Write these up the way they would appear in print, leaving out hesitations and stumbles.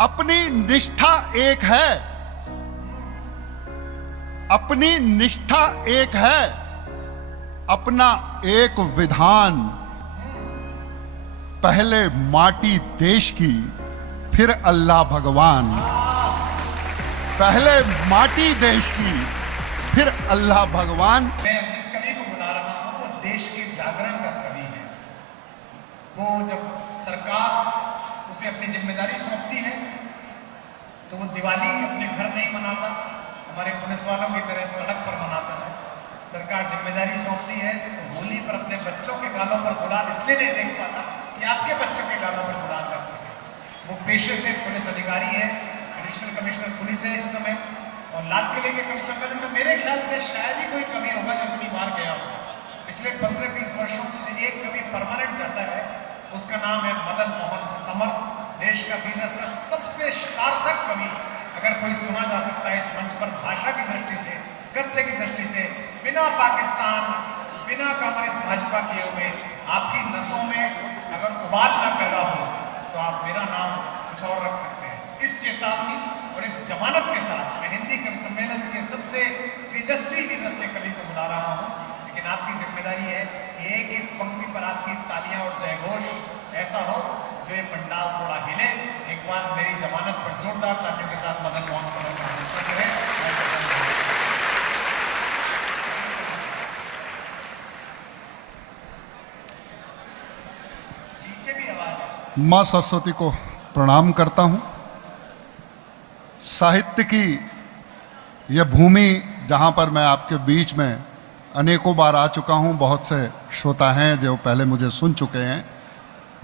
अपनी निष्ठा एक है, अपनी निष्ठा एक है, अपना एक विधान। पहले माटी देश की, फिर अल्लाह भगवान। पहले माटी देश की, फिर अल्लाह भगवान। मैं जिस कवि को बुला रहा हूं वो देश के जागरण का कवि है। वो जब सरकार उसे अपनी जिम्मेदारी सौंपती है तो वो दिवाली अपने घर नहीं मनाता, हमारे पुलिस वालों की तरह सड़क पर मनाता है। सरकार जिम्मेदारी सौंपती है तो होली पर अपने बच्चों के गालों पर गुलाल इसलिए नहीं देख पाता कि आपके बच्चों के गालों पर गुलाल लग सके। वो पेशे से पुलिस अधिकारी है, एडिशनल कमिश्नर पुलिस है इस समय। और लाल किले के कवि सम्मेलन में मेरे ख्याल से शायद ही कोई कवि होगा जो इतनी बार गया हो। पिछले 15-20 वर्षों से एक कवि परमानेंट जाता है, उसका नाम है मदन मोहन समर। देश का बिजनेस का सबसे सार्थक कवि अगर कोई सुना जा सकता है इस मंच पर, भाषा की दृष्टि से, गद्य की दृष्टि से, बिना पाकिस्तान, बिना कांग्रेस भाजपा किए हुए आपकी नसों में अगर उबाल न पैदा हो तो आप मेरा नाम कुछ और रख सकते हैं। इस चेतावनी और इस जमानत के साथ मैं हिंदी कवि सम्मेलन के सबसे तेजस्वी दिवस के कवि को बुला रहा हूँ। लेकिन आपकी जिम्मेदारी है कि एक एक पंक्ति पर आपकी तालियां और जयघोष ऐसा हो जो ये पंडाल थोड़ा हिले। एक बार मेरी जमानत पर जोरदार तालियों के साथ मदन मोहन समर का आमंत्रण करें। पीछे भी आवाज है। मां सरस्वती को प्रणाम करता हूं। साहित्य की यह भूमि जहां पर मैं आपके बीच में अनेकों बार आ चुका हूं, बहुत से श्रोता हैं जो पहले मुझे सुन चुके हैं,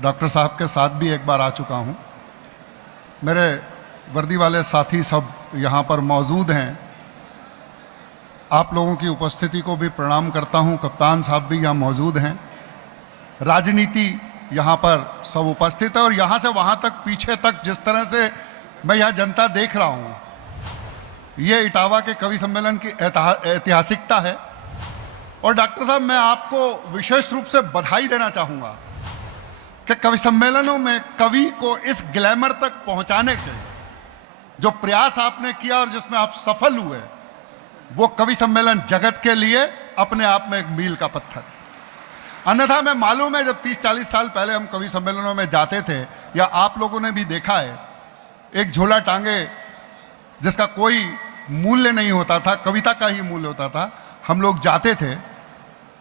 डॉक्टर साहब के साथ भी एक बार आ चुका हूं। मेरे वर्दी वाले साथी सब यहाँ पर मौजूद हैं। आप लोगों की उपस्थिति को भी प्रणाम करता हूं। कप्तान साहब भी यहाँ मौजूद हैं। राजनीति यहाँ पर सब उपस्थित है और यहाँ से वहाँ तक, पीछे तक जिस तरह से मैं यहाँ जनता देख रहा हूँ, ये इटावा के कवि सम्मेलन की ऐतिहासिकता है। और डॉक्टर साहब, मैं आपको विशेष रूप से बधाई देना चाहूँगा कि कवि सम्मेलनों में कवि को इस ग्लैमर तक पहुँचाने के जो प्रयास आपने किया और जिसमें आप सफल हुए, वो कवि सम्मेलन जगत के लिए अपने आप में एक मील का पत्थर। अन्यथा मैं मालूम है जब 30-40 साल पहले हम कवि सम्मेलनों में जाते थे, या आप लोगों ने भी देखा है, एक झोला टांगे जिसका कोई मूल्य नहीं होता था, कविता का ही मूल्य होता था, हम लोग जाते थे।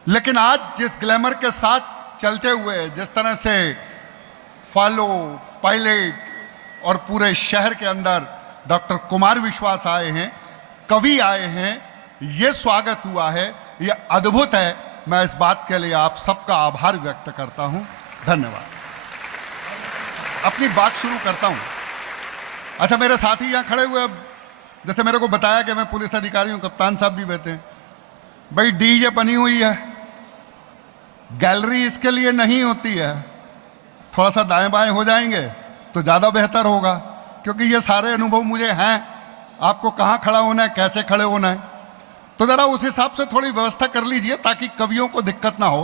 लेकिन आज जिस ग्लैमर के साथ चलते हुए, जिस तरह से फॉलो, पायलट और पूरे शहर के अंदर डॉक्टर कुमार विश्वास आए हैं, कवि आए हैं, ये स्वागत हुआ है, ये अद्भुत है। मैं इस बात के लिए आप सबका आभार व्यक्त करता हूं। धन्यवाद। अपनी बात शुरू करता हूं। अच्छा, मेरे साथी यहाँ खड़े हुए, अब जैसे मेरे को बताया कि मैं पुलिस अधिकारी हूं, कप्तान साहब भी बैठे हैं। भाई डीजे बनी हुई है, गैलरी इसके लिए नहीं होती है। थोड़ा सा दाएं बाएं हो जाएंगे तो ज़्यादा बेहतर होगा, क्योंकि ये सारे अनुभव मुझे हैं, आपको कहाँ खड़ा होना है, कैसे खड़े होना है। तो ज़रा उस हिसाब से थोड़ी व्यवस्था कर लीजिए ताकि कवियों को दिक्कत ना हो,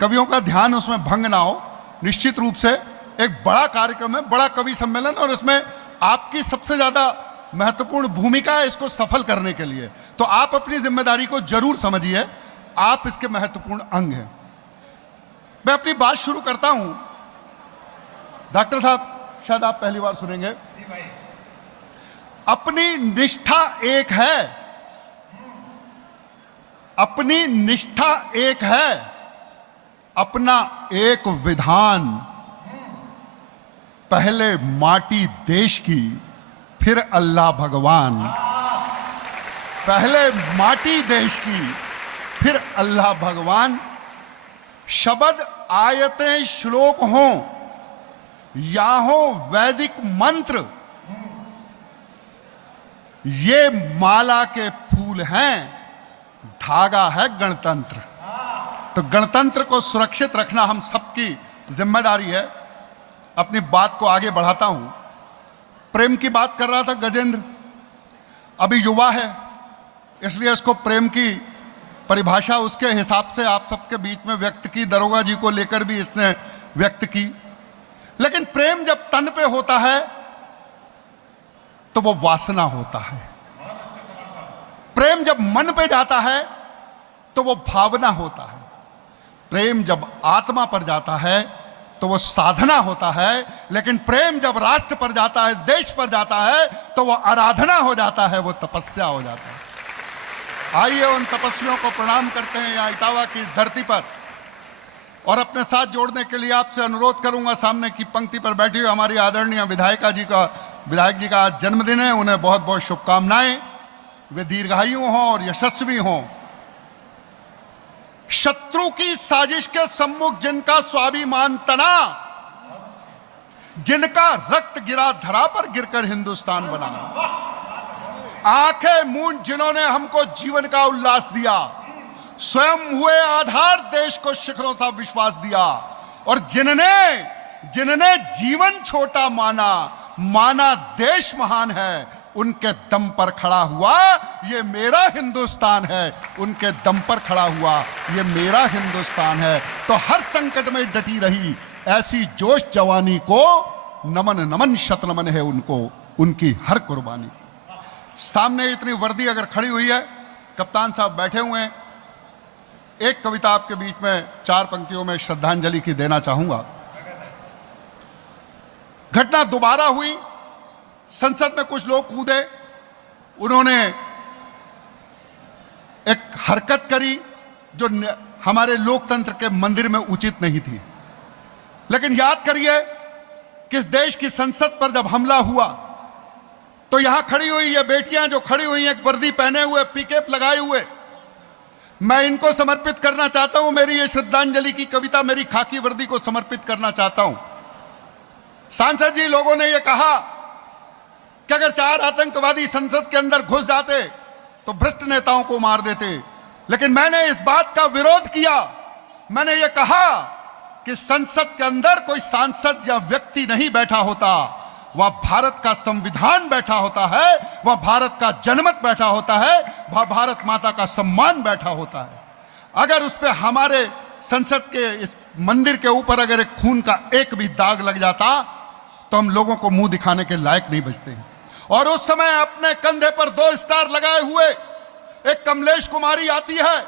कवियों का ध्यान उसमें भंग ना हो। निश्चित रूप से एक बड़ा कार्यक्रम है, बड़ा कवि सम्मेलन, और इसमें आपकी सबसे ज़्यादा महत्वपूर्ण भूमिका है इसको सफल करने के लिए। तो आप अपनी जिम्मेदारी को जरूर समझिए, आप इसके महत्वपूर्ण अंग हैं। मैं अपनी बात शुरू करता हूं। डॉक्टर साहब, शायद आप पहली बार सुनेंगे। जी भाई। अपनी निष्ठा एक है, अपनी निष्ठा एक है, अपना एक विधान। पहले माटी देश की, फिर अल्लाह भगवान। पहले माटी देश की, फिर अल्लाह भगवान। शब्द आयतें श्लोक हों या हो वैदिक मंत्र, ये माला के फूल हैं, धागा है गणतंत्र। तो गणतंत्र को सुरक्षित रखना हम सबकी जिम्मेदारी है। अपनी बात को आगे बढ़ाता हूं। प्रेम की बात कर रहा था गजेंद्र, अभी युवा है इसलिए इसको प्रेम की परिभाषा उसके हिसाब से आप सबके बीच में व्यक्त की, दरोगा जी को लेकर भी इसने व्यक्त की। लेकिन प्रेम जब तन पे होता है तो वो वासना होता है। प्रेम जब मन पे जाता है तो वो भावना होता है। प्रेम जब आत्मा पर जाता है तो वो साधना होता है। लेकिन प्रेम जब राष्ट्र पर जाता है, देश पर जाता है, तो वो आराधना हो जाता है, वो तपस्या हो जाता है। आइए उन तपस्वियों को प्रणाम करते हैं यहाँ इटावा की इस धरती पर। और अपने साथ जोड़ने के लिए आपसे अनुरोध करूंगा, सामने की पंक्ति पर बैठी हुई हमारी आदरणीय विधायक जी का आज जन्मदिन है, उन्हें बहुत बहुत शुभकामनाएं। वे दीर्घायु हों और यशस्वी हों। शत्रु की साजिश के सम्मुख जिनका स्वाभिमान तना, जिनका रक्त गिरा धरा पर गिरकर हिंदुस्तान बना, आंखें मूंद जिन्होंने हमको जीवन का उल्लास दिया, स्वयं हुए आधार देश को शिखरों सा विश्वास दिया, और जिनने जीवन छोटा माना देश महान है, उनके दम पर खड़ा हुआ ये मेरा हिंदुस्तान है। उनके दम पर खड़ा हुआ ये मेरा हिंदुस्तान है। तो हर संकट में डटी रही ऐसी जोश जवानी को नमन नमन शत नमन है उनको, उनकी हर कुर्बानी। सामने इतनी वर्दी अगर खड़ी हुई है, कप्तान साहब बैठे हुए हैं, एक कविता आपके बीच में 4 पंक्तियों में श्रद्धांजलि की देना चाहूंगा। घटना दोबारा हुई, संसद में कुछ लोग कूदे, उन्होंने एक हरकत करी जो हमारे लोकतंत्र के मंदिर में उचित नहीं थी। लेकिन याद करिए कि इस देश की संसद पर जब हमला हुआ तो यहां खड़ी हुई ये बेटियां जो खड़ी हुई एक वर्दी पहने हुए, पीकेप लगाए हुए, मैं इनको समर्पित करना चाहता हूं। मेरी ये श्रद्धांजलि की कविता मेरी खाकी वर्दी को समर्पित करना चाहता हूं। सांसद जी, लोगों ने यह कहा कि अगर 4 आतंकवादी संसद के अंदर घुस जाते तो भ्रष्ट नेताओं को मार देते, लेकिन मैंने इस बात का विरोध किया। मैंने ये कहा कि संसद के अंदर कोई सांसद या व्यक्ति नहीं बैठा होता, वह भारत का संविधान बैठा होता है, वह भारत का जनमत बैठा होता है, वह भारत माता का सम्मान बैठा होता है। अगर उस पर हमारे संसद के इस मंदिर के ऊपर अगर एक खून का एक भी दाग लग जाता तो हम लोगों को मुंह दिखाने के लायक नहीं बचते। और उस समय अपने कंधे पर 2 स्टार लगाए हुए एक कमलेश कुमारी आती है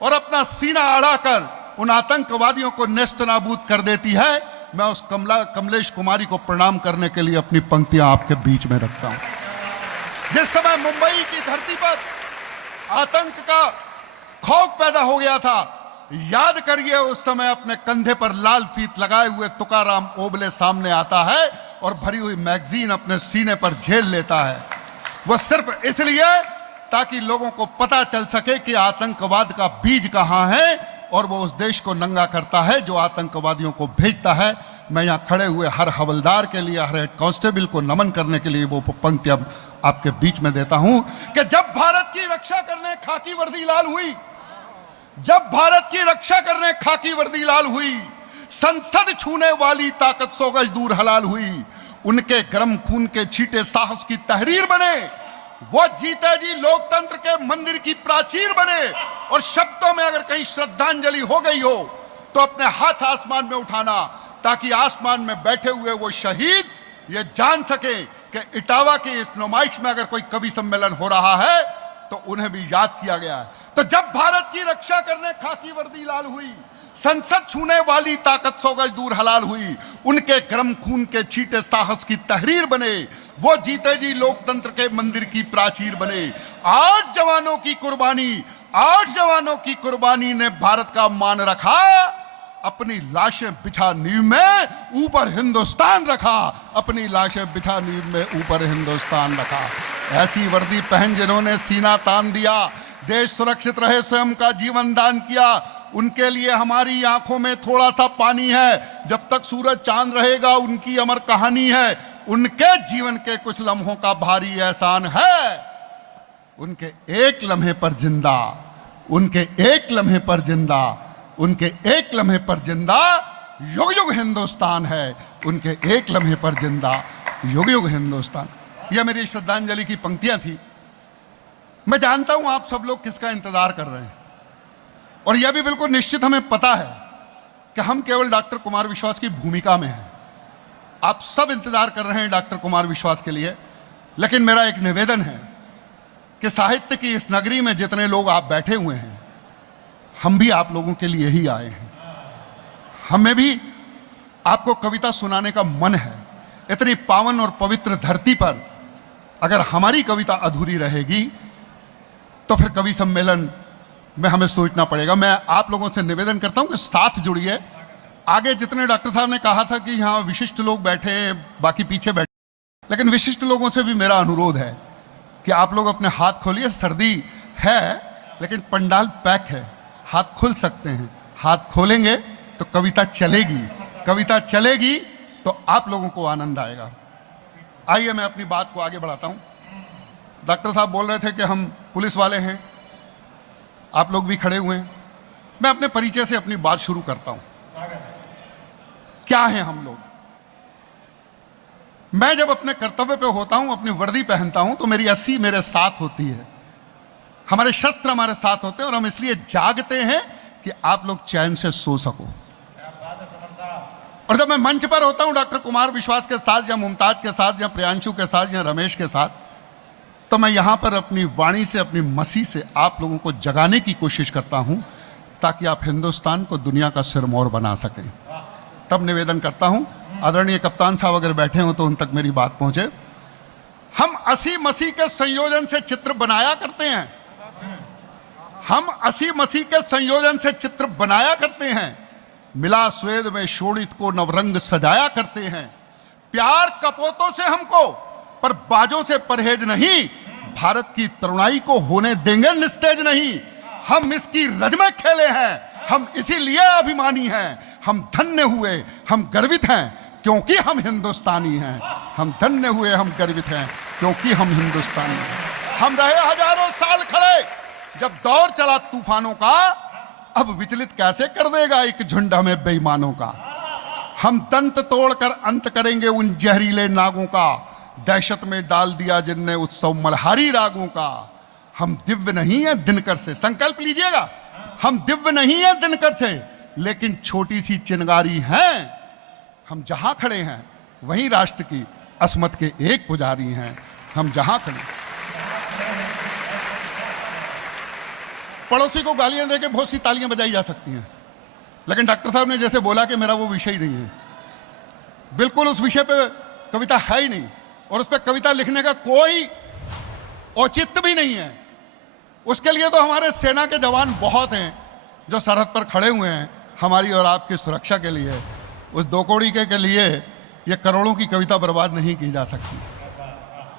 और अपना सीना अड़ाकर उन आतंकवादियों को नेस्त नाबूद कर देती है। मैं उस कमलेश कुमारी को प्रणाम करने के लिए अपनी पंक्तियां आपके बीच में रखता हूं। जिस समय मुंबई की धरती पर आतंक का खौफ पैदा हो गया था, याद करिए उस समय अपने कंधे पर लाल फीत लगाए हुए तुकाराम ओबले सामने आता है और भरी हुई मैगजीन अपने सीने पर झेल लेता है। वह सिर्फ इसलिए ताकि लोगों को पता चल सके कि आतंकवाद का बीज कहां है, और वो उस देश को नंगा करता है जो आतंकवादियों को भेजता है। मैं यहां खड़े हुए हर हवलदार के लिए, हर हेड कांस्टेबल को नमन करने के लिए वो पंक्ति अब आपके बीच में देता हूं कि जब भारत की रक्षा करने खाकी वर्दी लाल हुई, जब भारत की रक्षा करने खाकी वर्दी लाल हुई, संसद छूने वाली ताकत 100 गज दूर हलाल हुई, उनके गर्म खून के छींटे साहस की तहरीर बने, वो जीते जी लोकतंत्र के मंदिर की प्राचीर बने। और शब्दों में अगर कहीं श्रद्धांजलि हो गई हो तो अपने हाथ आसमान में उठाना, ताकि आसमान में बैठे हुए वो शहीद ये जान सके कि इटावा की इस नुमाइश में अगर कोई कवि सम्मेलन हो रहा है तो उन्हें भी याद किया गया है। तो जब भारत की रक्षा करने खाकी वर्दी लाल हुई, संसद छूने वाली ताकत 100 गज दूर हलाल हुई, उनके गर्म खून के छींटे साहस की तहरीर बने, वो जीते जी लोकतंत्र के मंदिर की प्राचीर बने। 8 जवानों की कुर्बानी, 8 जवानों की कुर्बानी ने भारत का मान रखा, अपनी लाशें बिछा नींव में ऊपर हिंदुस्तान रखा, अपनी लाशें बिछा नींव में ऊपर हिंदुस्तान रखा। ऐसी वर्दी पहन जिन्होंने सीना तान दिया, देश सुरक्षित रहे स्वयं का जीवन दान किया, उनके लिए हमारी आंखों में थोड़ा सा पानी है। जब तक सूरज चांद रहेगा उनकी अमर कहानी है, उनके जीवन के कुछ लम्हों का भारी एहसान है। उनके एक लम्हे पर जिंदा, उनके एक लम्हे पर जिंदा, उनके एक लम्हे पर जिंदा युग युग हिंदुस्तान है। उनके एक लम्हे पर जिंदा युग युग हिंदुस्तान। यह मेरी श्रद्धांजलि की पंक्तियां थी। मैं जानता हूं आप सब लोग किसका इंतजार कर रहे हैं, और यह भी बिल्कुल निश्चित हमें पता है कि हम केवल डॉक्टर कुमार विश्वास की भूमिका में हैं। आप सब इंतजार कर रहे हैं डॉक्टर कुमार विश्वास के लिए, लेकिन मेरा एक निवेदन है कि साहित्य की इस नगरी में जितने लोग आप बैठे हुए हैं, हम भी आप लोगों के लिए ही आए हैं। हमें भी आपको कविता सुनाने का मन है। इतनी पावन और पवित्र धरती पर अगर हमारी कविता अधूरी रहेगी तो फिर कवि सम्मेलन में हमें सोचना पड़ेगा। मैं आप लोगों से निवेदन करता हूं कि साथ जुड़िए। आगे जितने डॉक्टर साहब ने कहा था कि यहाँ विशिष्ट लोग बैठे हैं, बाकी पीछे बैठे, लेकिन विशिष्ट लोगों से भी मेरा अनुरोध है कि आप लोग अपने हाथ खोलिए। सर्दी है लेकिन पंडाल पैक है, हाथ खुल सकते हैं। हाथ खोलेंगे तो कविता चलेगी, कविता चलेगी तो आप लोगों को आनंद आएगा। आइए मैं अपनी बात को आगे बढ़ाता हूं। डॉक्टर साहब बोल रहे थे कि हम पुलिस वाले हैं, आप लोग भी खड़े हुए हैं। मैं अपने परिचय से अपनी बात शुरू करता हूं। क्या हैं हम लोग? मैं जब अपने कर्तव्य पे होता हूं, अपनी वर्दी पहनता हूं, तो मेरी अस्सी मेरे साथ होती है, हमारे शस्त्र हमारे साथ होते हैं, और हम इसलिए जागते हैं कि आप लोग चैन से सो सको। और जब मैं मंच पर होता हूं डॉक्टर कुमार विश्वास के साथ, या मुमताज के साथ, या प्रियांशु के साथ, या रमेश के साथ, तो मैं यहां पर अपनी वाणी से, अपनी मसी से आप लोगों को जगाने की कोशिश करता हूं ताकि आप हिंदुस्तान को दुनिया का सिरमौर बना सकें। तब निवेदन करता हूं, आदरणीय कप्तान साहब अगर बैठे हो तो उन तक मेरी बात पहुंचे। हम असी मसी के संयोजन से चित्र बनाया करते हैं, हम असी मसी के संयोजन से चित्र बनाया करते हैं। मिला स्वेद में शोणित को नवरंग सजाया करते हैं। प्यार कपोतों से हमको, पर बाजों से परहेज नहीं। भारत की तरुणाई को होने देंगे निस्तेज नहीं। हम इसकी रज में खेले हैं, हम इसीलिए अभिमानी हैं। हम धन्य हुए, हम गर्वित हैं क्योंकि हम हिंदुस्तानी हैं। हम धन्य हुए, हम गर्वित हैं क्योंकि हम हिंदुस्तानी हैं। हम रहे हजारों साल खड़े जब दौर चला तूफानों का, अब विचलित कैसे कर देगा एक झुंड हमें बेईमानों का। हम दंत तोड़कर अंत करेंगे उन जहरीले नागों का, दहशत में डाल दिया जिनने उत्सव मल्हारी रागों का। हम दिव्य नहीं है दिनकर से, संकल्प लीजिएगा, हम दिव्य नहीं है दिनकर से, लेकिन छोटी सी चिनगारी हैं। हम जहां खड़े हैं वहीं राष्ट्र की असमत के एक पुजारी हैं। हम जहां खड़े, पड़ोसी को गालियां देके बहुत सी तालियां बजाई जा सकती हैं, लेकिन डॉक्टर साहब ने जैसे बोला कि मेरा वो विषय ही नहीं है, बिल्कुल उस विषय पे कविता है ही नहीं, और उस पर कविता लिखने का कोई औचित्य भी नहीं है। उसके लिए तो हमारे सेना के जवान बहुत हैं जो सरहद पर खड़े हुए हैं हमारी और आपकी सुरक्षा के लिए। उस दो कौड़ी के लिए ये करोड़ों की कविता बर्बाद नहीं की जा सकती।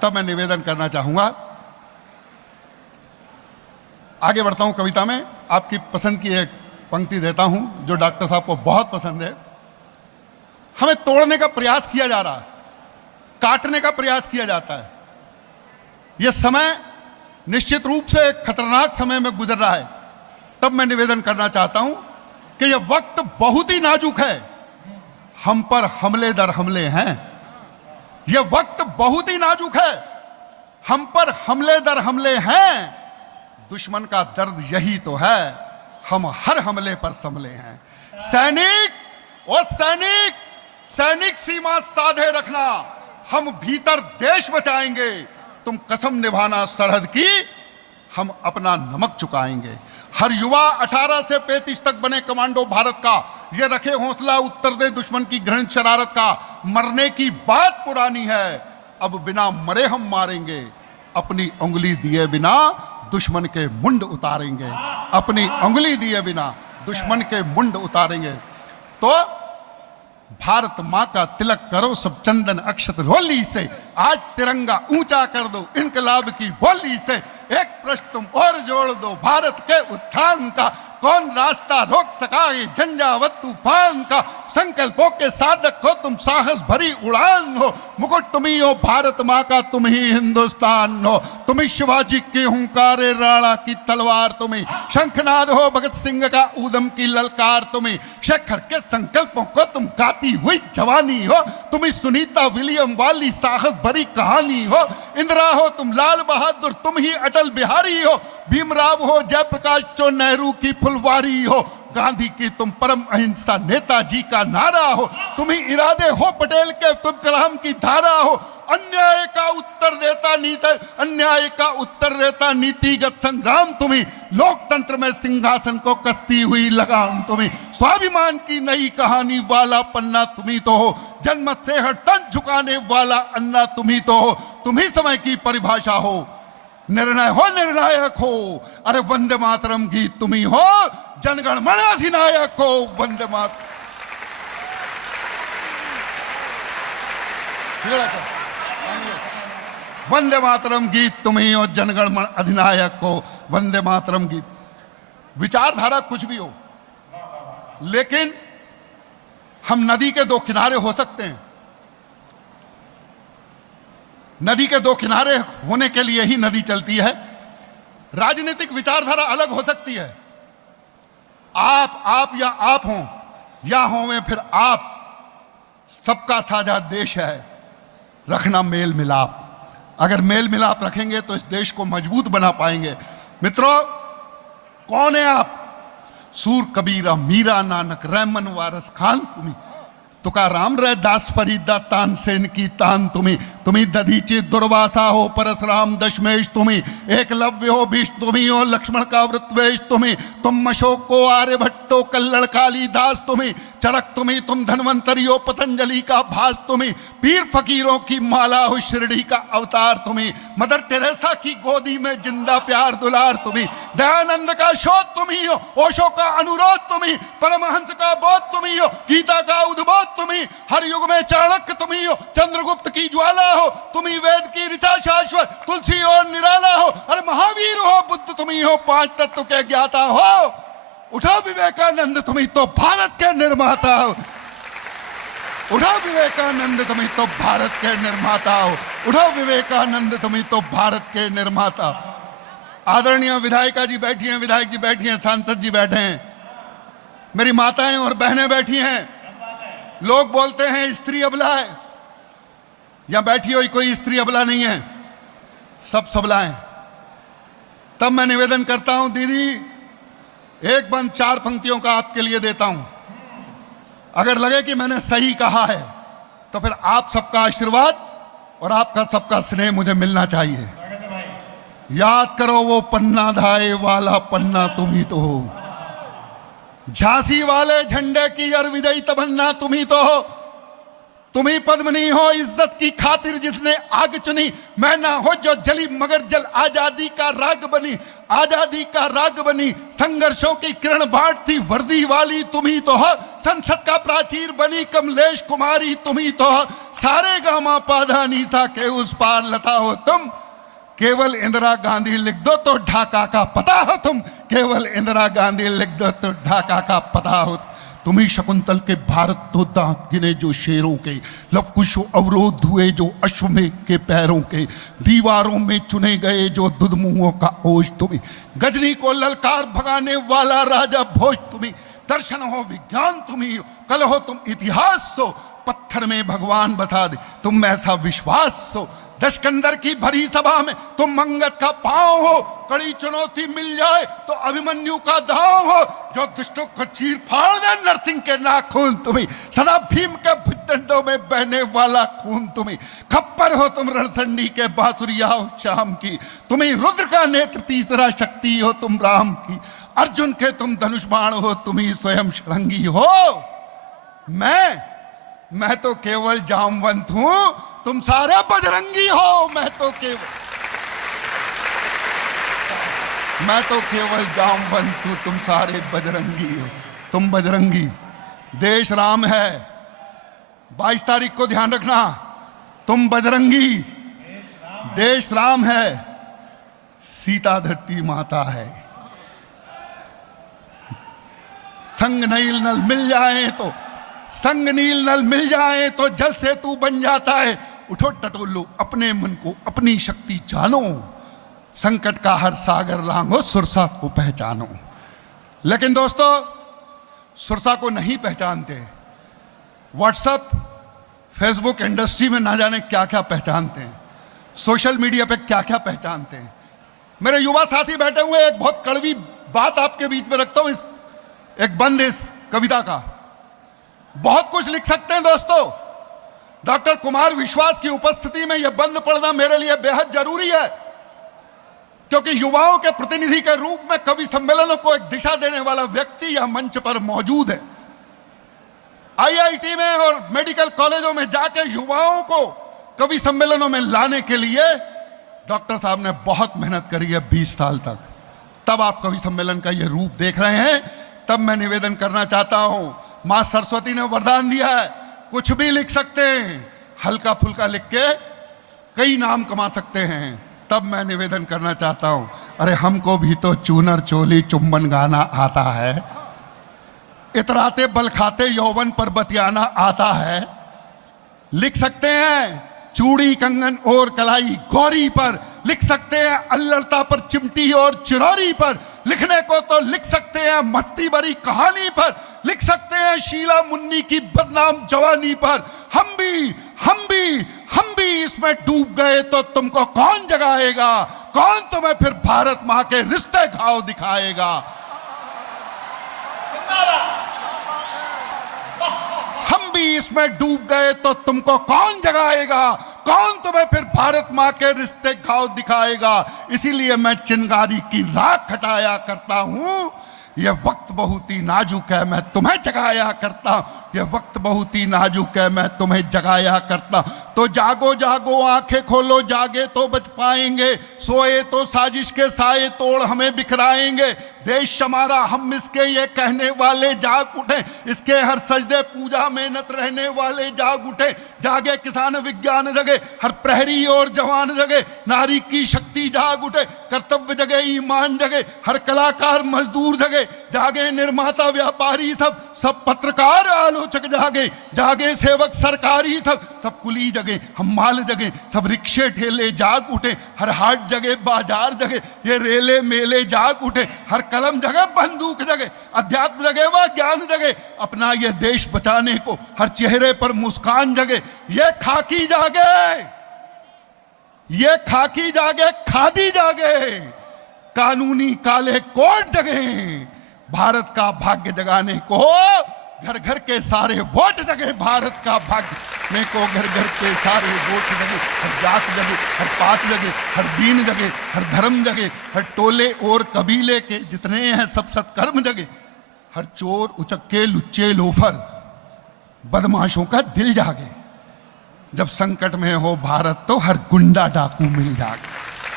तब मैं निवेदन करना चाहूंगा, आगे बढ़ता हूं कविता में। आपकी पसंद की एक पंक्ति देता हूं जो डॉक्टर साहब को बहुत पसंद है। हमें तोड़ने का प्रयास किया जा रहा है, काटने का प्रयास किया जाता है। यह समय निश्चित रूप से एक खतरनाक समय में गुजर रहा है। तब मैं निवेदन करना चाहता हूं कि यह वक्त बहुत ही नाजुक है, हम पर हमले दर हमले हैं। यह वक्त बहुत ही नाजुक है, हम पर हमले दर हमले हैं। दुश्मन का दर्द यही तो है, हम हर हमले पर संभले हैं। सैनिक और सैनिक, सैनिक सीमा साधे रखना, हम भीतर देश बचाएंगे। तुम कसम निभाना सरहद की, हम अपना नमक चुकाएंगे। हर युवा 18 से 35 तक बने कमांडो भारत का, ये रखे हौसला उत्तर दे दुश्मन की घृणित शरारत का। मरने की बात पुरानी है, अब बिना मरे हम मारेंगे। अपनी उंगली दिए बिना दुश्मन के मुंड उतारेंगे, अपनी उंगली दिए बिना दुश्मन के मुंड उतारेंगे। तो भारत माँ का तिलक करो सब चंदन अक्षत रोली से, आज तिरंगा ऊंचा कर दो इनकलाब की बोली से। एक प्रश्न तुम और जोड़ दो भारत के उत्थान का, कौन रास्ता रोक सका ये झंझावत तूफान का। संकल्पों के साधक हो तुम, साहस भरी उड़ान हो। मुकुट तुम ही हो भारत माँ का, तुम ही हिंदुस्तान हो। तुम ही शिवाजी के हुंकारे राणा की तलवार, तुम ही शंखनाद हो भगत सिंह का ऊधम की ललकार। तुम ही शेखर के संकल्पों को तुम गाती हुई जवानी हो। तुम ही सुनीता विलियम वाली साहस भरी कहानी हो। इंदिरा हो तुम लाल बहादुर, तुम ही अटल बिहारी हो। भीमराव हो जयप्रकाश चो नेहरू की फुलवारी हो। गांधी की तुम परम अहिंसा नेताजी का नारा हो। तुम ही इरादे हो पटेल के, तुम कलाम की धारा हो। अन्याय का उत्तर उत्तर देता नीति, अन्याय का उत्तर देता नीतिगत संग्राम तुम्ही, लोकतंत्र में सिंहासन को कसती हुई लगाम तुम्ही, स्वाभिमान की नई कहानी वाला पन्ना तुम्ही तो हो, जनमत से हर तन झुकाने वाला अन्ना तुम्ही तो हो, तुम्ही समय की परिभाषा हो, निर्णय हो निर्णायक हो। अरे वंदे मातरम गीत तुम्ही हो, जनगण मन अधिनायक हो, वंदे मातरम। वंदे मातरम गीत तुम्ही हो, जनगण मन अधिनायक हो, वंदे मातरम गीत। विचारधारा कुछ भी हो, लेकिन हम नदी के दो किनारे हो सकते हैं। नदी के दो किनारे होने के लिए ही नदी चलती है। राजनीतिक विचारधारा अलग हो सकती है। आप या आप हों या हों फिर आप, सबका साझा देश है, रखना मेल मिलाप। अगर मेल मिलाप रखेंगे तो इस देश को मजबूत बना पाएंगे। मित्रों, कौन है आप? सूर कबीरा मीरा नानक रैमन वारस खान तुम्ही, तुकाराम रैदास फरीदा तानसेन की तान तुम्ही दधीची दुर्वासा हो, परशुराम दशमेश तुम्ही, एकलव्य हो, भीष्म तुम्ही हो, लक्ष्मण का वृत्वेश तुम्ही, तुम अशोक को आर्यभट्टो कल्लड़ कालिदास तुम्ही, चरक तुम्ही, तुम धन्वंतरी हो, पतंजलि का भास तुम्ही, पीर फकीरों की माला हो, शिरडी का अवतार तुम्ही, मदर टेरेसा की गोदी में जिंदा प्यार दुलार तुम्ही, दयानंद का शोध तुम्ही हो, ओशो का अनुरोध तुम्ही, परमहंस का बोध तुम्ही हो, गीता का उद्बोध तुम्ही, हर युग में चाणक्य तुम्ही हो, चंद्रगुप्त की ज्वाला हो, तुम्ही वेद की ऋचा शाश्वत, तुलसी और निराला हो, अरे महावीर हो, बुद्ध तुम्ही हो, पांच तत्व के ज्ञाता हो, उठो विवेकानंद तुम्ही तो भारत के निर्माता हो, उठो विवेकानंद तुम्ही तो भारत के निर्माता हो, उठो विवेकानंद तुम्ही तो भारत के निर्माता। आदरणीय विधायिका जी बैठी हैं, विधायक जी बैठी हैं, सांसद जी बैठे हैं, मेरी माताएं और बहनें बैठी हैं। लोग बोलते हैं स्त्री अबला है, यहां बैठी हुई कोई स्त्री अबला नहीं है, सब सबला है। तब मैं निवेदन करता हूं, दीदी एक बंद 4 पंक्तियों का आपके लिए देता हूं, अगर लगे कि मैंने सही कहा है तो फिर आप सबका आशीर्वाद और आपका सबका स्नेह मुझे मिलना चाहिए। याद करो वो पन्ना धाए वाला पन्ना तुम्ही तो हो, झांसी वाले झंडे की अर विजयी तमन्ना तुम्ही तो हो, तुम्ही पद्मनी हो इज्जत की खातिर जिसने आग चुनी, मैं ना हो जो जली मगर जल आजादी का राग बनी, आजादी का राग बनी, संघर्षों की किरण बांटती वर्दी वाली तुम्ही तो हो, संसद का प्राचीर बनी कमलेश कुमारी तुम्ही तो हो, सारे गामा पाधा नीसा के उस पार लता हो तुम, केवल इंदिरा गांधी लिख दो तो ढाका का पता हो तुम, केवल इंदिरा गांधी लिख दो तो ढाका का पता हो। तुम्ही शकुंतल के भारत तो दांत गिने जो शेरों के, लवकुशो अवरोध हुए जो अश्वमेघ के पैरों के, दीवारों में चुने गए जो दुधमुहों का ओज तुम्ही, गजनी को ललकार भगाने वाला राजा भोज तुम्ही, दर्शन हो विज्ञान तुम्ही, कल हो तुम इतिहास सो, पत्थर में भगवान बता दे तुम ऐसा विश्वास सो, दशकंदर की भरी सभा में तुम मंगत का पांव हो, कड़ी चुनौती मिल जाए तो अभिमन्यु का दांव हो, जो दुष्टों को चीर फाड़ दे नरसिंह के नाखून तुम्ही, सदा भीम के भुजदंडों में बहने वाला खून तुम्ही, खप्पर हो तुम रणसंडी के बांसुरिया हो शाम की, तुम्ही रुद्र का नेत्र तीसरा शक्ति हो तुम राम की, अर्जुन के तुम धनुष बाण हो तुम्ही स्वयं षडंगी हो। मैं तो केवल जामवंत हूं, तुम सारे बजरंगी हो, मैं तो केवल जामवंत हूं, तुम सारे बजरंगी हो, तुम बजरंगी। देश राम है, 22 तारीख को ध्यान रखना, तुम बजरंगी, देश राम है, सीता धरती माता है, संग नील नल मिल जाए तो, संग नील नल मिल जाए तो जल से तू बन जाता है, उठो टटोलो अपने मन को अपनी शक्ति जानो, संकट का हर सागर लांघो सुरसा को पहचानो। लेकिन दोस्तों सुरसा को नहीं पहचानते, व्हाट्सएप फेसबुक इंडस्ट्री में ना जाने क्या क्या पहचानते हैं, सोशल मीडिया पे क्या क्या पहचानते हैं। मेरे युवा साथी बैठे हुए, एक बहुत कड़वी बात आपके बीच में रखता हूं, एक बंद इस कविता का, बहुत कुछ लिख सकते हैं दोस्तों, डॉक्टर कुमार विश्वास की उपस्थिति में यह बंद पढ़ना मेरे लिए बेहद जरूरी है, क्योंकि युवाओं के प्रतिनिधि के रूप में कवि सम्मेलनों को एक दिशा देने वाला व्यक्ति यह मंच पर मौजूद है। आईआईटी में और मेडिकल कॉलेजों में जाके युवाओं को कवि सम्मेलनों में लाने के लिए डॉक्टर साहब ने बहुत मेहनत करी है 20 साल तक। तब आप कवि सम्मेलन का यह रूप देख रहे हैं। तब मैं निवेदन करना चाहता हूं, मां सरस्वती ने वरदान दिया है, कुछ भी लिख सकते हैं, हल्का फुल्का लिख के कई नाम कमा सकते हैं। तब मैं निवेदन करना चाहता हूं, अरे हमको भी तो चूनर चोली चुम्बन गाना आता है, इतराते बल खाते यौवन पर बतियाना आता है। लिख सकते हैं चूड़ी कंगन और कलाई गौरी पर, लिख सकते हैं अल्लड़ता पर चिमटी और चिरौरी पर, लिखने को तो लिख सकते हैं मस्ती भरी कहानी पर, लिख सकते हैं शीला मुन्नी की बदनाम जवानी पर। हम भी इसमें डूब गए तो तुमको कौन जगाएगा, कौन तुम्हें फिर भारत मां के रिश्ते घाव दिखाएगा। हम भी इसमें डूब गए तो तुमको कौन जगाएगा, कौन तुम्हें फिर भारत मां के रिश्ते घाव दिखाएगा। इसीलिए मैं चिंगारी की राख हटाया करता हूं, यह वक्त बहुत ही नाजुक है, मैं तुम्हें जगाया करता हूं। यह वक्त बहुत ही नाजुक है, मैं तुम्हें जगाया करता हूं। तो जागो जागो आंखें खोलो, जागे तो बच पाएंगे, सोए तो साजिश के साए तोड़ हमें बिखराएंगे। देश हमारा हम इसके ये कहने वाले जाग उठे, इसके हर सजदे पूजा मेहनत रहने वाले जाग उठे। जागे किसान विज्ञान जगे, हर प्रहरी और जवान जगे, नारी की शक्ति जाग उठे। कर्तव्य जगे ईमान जगे, हर कलाकार मजदूर जगे। जागे निर्माता व्यापारी सब पत्रकार आलोचक जागे। जागे सेवक सरकारी सब कुली जगे, हम माल जगे, सब रिक्शे ठेले जाग उठे। हर हाट जगे बाजार जगे, ये रेले मेले जाग उठे। हर कलम जगे बंदूक जगे, अध्यात्म जगे व ज्ञान जगे। अपना ये देश बचाने को हर चेहरे पर मुस्कान जगे। ये खाकी जागे, ये खाकी जागे, खादी जागे, कानूनी काले कोट जगे। भारत का भाग्य जगाने को घर घर के सारे वोट जगे, भारत का भाग्य को घर घर के सारे वोट जगे। हर जात जगे, हर पात जगे, हर दीन जगे, हर धर्म जगे, हर टोले और कबीले के जितने हैं सब सत्कर्म जगे। हर चोर उचक्के लुच्चे लोफर बदमाशों का दिल जागे। जब संकट में हो भारत तो हर गुंडा डाकू मिल जागे।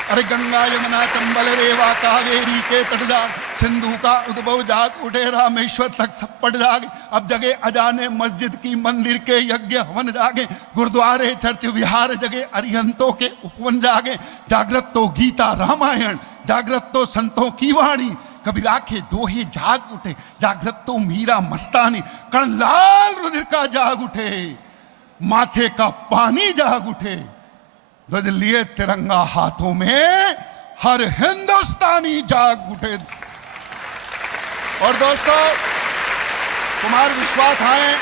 अरे गंगा यमुना चंबल रेवा कावेरी के तट जाग, सिंधु का उद्भव जाग उठे, रामेश्वर तक सब पट जागे। अब जगे अजाने मस्जिद की मंदिर के यज्ञ हवन जागे, गुरुद्वारे चर्च विहार जगे, अरिहंतों के उपवन जागे। जागृत तो गीता रामायण, जागृत तो संतों की वाणी, कबीरा के दोहे जाग उठे। जागृत तो मीरा मस्तानी, कण लाल रुधिर का जाग उठे, माथे का पानी जाग उठे। ध्वज लिए तिरंगा हाथों में हर हिंदुस्तानी जाग उठे। और दोस्तों, कुमार विश्वास आए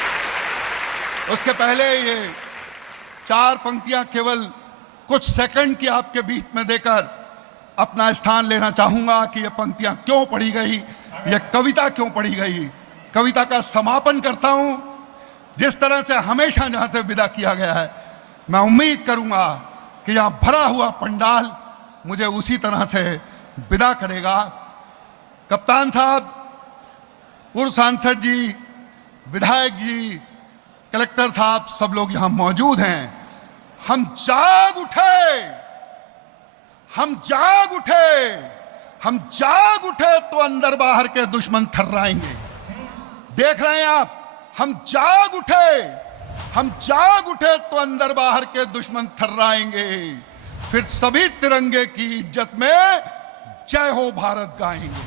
उसके पहले ये 4 पंक्तियां केवल कुछ सेकंड की आपके बीच में देकर अपना स्थान लेना चाहूंगा कि ये पंक्तियां क्यों पढ़ी गई, ये कविता क्यों पढ़ी गई। कविता का समापन करता हूं जिस तरह से हमेशा जहां से विदा किया गया है। मैं उम्मीद करूंगा कि यहां भरा हुआ पंडाल मुझे उसी तरह से विदा करेगा। कप्तान साहब, पूर्व सांसद जी, विधायक जी, कलेक्टर साहब, सब लोग यहां मौजूद हैं। हम जाग उठे, हम जाग उठे, हम जाग उठे तो अंदर बाहर के दुश्मन थर्राएंगे। देख रहे हैं आप, हम जाग उठे, हम जाग उठे तो अंदर बाहर के दुश्मन थर्राएंगे। फिर सभी तिरंगे की इज्जत में जय हो भारत गाएंगे।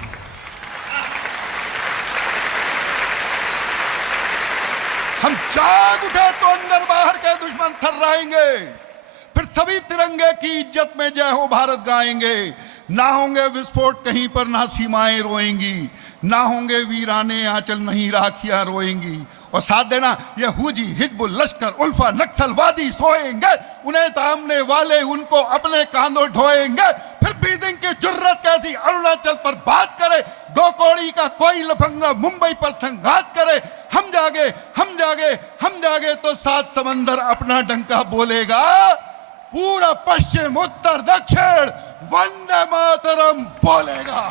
हम जाग उठे तो अंदर बाहर के दुश्मन थर्राएंगे, फिर सभी तिरंगे की इज्जत में जय हो भारत गाएंगे। ना होंगे विस्फोट कहीं पर, ना सीमाएं रोएंगी, ना होंगे वीराने आंचल, नहीं राखियां रोएंगी। और साथ देना, ये हुजी हिजबुल लश्कर उल्फा नक्सलवादी सोएंगे, उन्हें तामने वाले उनको अपने कांधों ढोएंगे। फिर भी सिंह की जुर्रत कैसी अरुणाचल पर बात करे, 2 कौड़ी का कोई लफंगा मुंबई पर संघात करे, हम जागे हम जागे हम जागे तो 7 समंदर अपना डंका बोलेगा, पूरा पश्चिम उत्तर दक्षिण वंदे मातरम बोलेगा।